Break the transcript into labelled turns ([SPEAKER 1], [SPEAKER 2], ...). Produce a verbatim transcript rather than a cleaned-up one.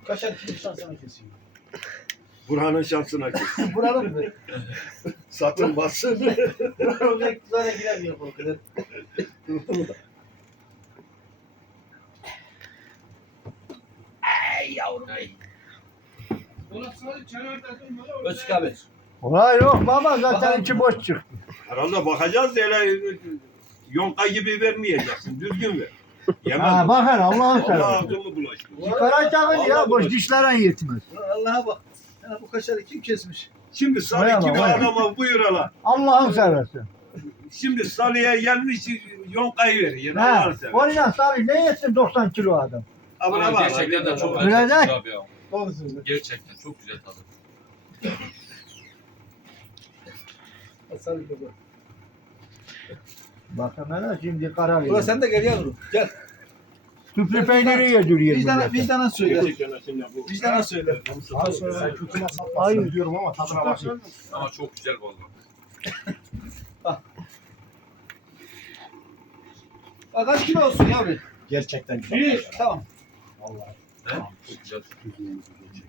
[SPEAKER 1] Kaşar kimin şansına kesiyor?
[SPEAKER 2] Burhan'ın şansına kesin.
[SPEAKER 1] Buranın mı?
[SPEAKER 2] Satın bassın.
[SPEAKER 1] Buranın reklamına girer mi o kadar? Ey yavrum ey. Öztürk abi.
[SPEAKER 3] Ulan yok baba zaten içi boş çıktı.
[SPEAKER 2] Herhalde bakacağız da öyle yonka gibi vermeyeceksin. Düzgün ver. Yemez.
[SPEAKER 3] Ha bakın Allah'ın
[SPEAKER 2] Allah
[SPEAKER 3] seversen.
[SPEAKER 2] ağzımı bulaştı.
[SPEAKER 3] Çıkaracağız ya
[SPEAKER 2] Vallahi
[SPEAKER 3] boş
[SPEAKER 2] boş.
[SPEAKER 3] dişlere yetmez.
[SPEAKER 1] Allah'a bak. Ya bu kaşarı kim kesmiş?
[SPEAKER 2] Şimdi Salih
[SPEAKER 3] Vay
[SPEAKER 2] gibi
[SPEAKER 3] Allah, vay.
[SPEAKER 2] adama buyur ala.
[SPEAKER 3] Allah'ın seversen.
[SPEAKER 2] Şimdi Salih'e gelmiş yonkayı veriyor.
[SPEAKER 3] Ha,
[SPEAKER 2] Allah'ını seversen.
[SPEAKER 3] ondan tabii ne yesin doksan kilo adam.
[SPEAKER 2] Abone
[SPEAKER 4] Ama
[SPEAKER 2] bak.
[SPEAKER 4] gerçekten de çok
[SPEAKER 3] Öyle
[SPEAKER 4] lezzetli
[SPEAKER 3] değil.
[SPEAKER 4] abi ya.
[SPEAKER 1] Doğru söylüyor.
[SPEAKER 4] Gerçekten çok güzel tadı.
[SPEAKER 1] Sarı baba.
[SPEAKER 3] Bakın hele şimdi karar
[SPEAKER 1] Ulan
[SPEAKER 3] veriyor.
[SPEAKER 1] sen de gel yavrum. Gel.
[SPEAKER 3] Tüplü peyniri yediriyor
[SPEAKER 1] Vicdana,
[SPEAKER 3] millete.
[SPEAKER 1] vicdana söyle.
[SPEAKER 2] Gerçekten şimdi bu.
[SPEAKER 1] Vicdana söyle.
[SPEAKER 5] Abi sen kötüne satmasın
[SPEAKER 3] Hayır.
[SPEAKER 5] diyorum ama tadına bakayım.
[SPEAKER 4] Ama çok güzel vallahi.
[SPEAKER 1] Ya kaç kilo olsun yavrum?
[SPEAKER 5] Gerçekten güzel.
[SPEAKER 1] Bir. Tamam.
[SPEAKER 5] Vallahi.
[SPEAKER 4] He? Çok güzel.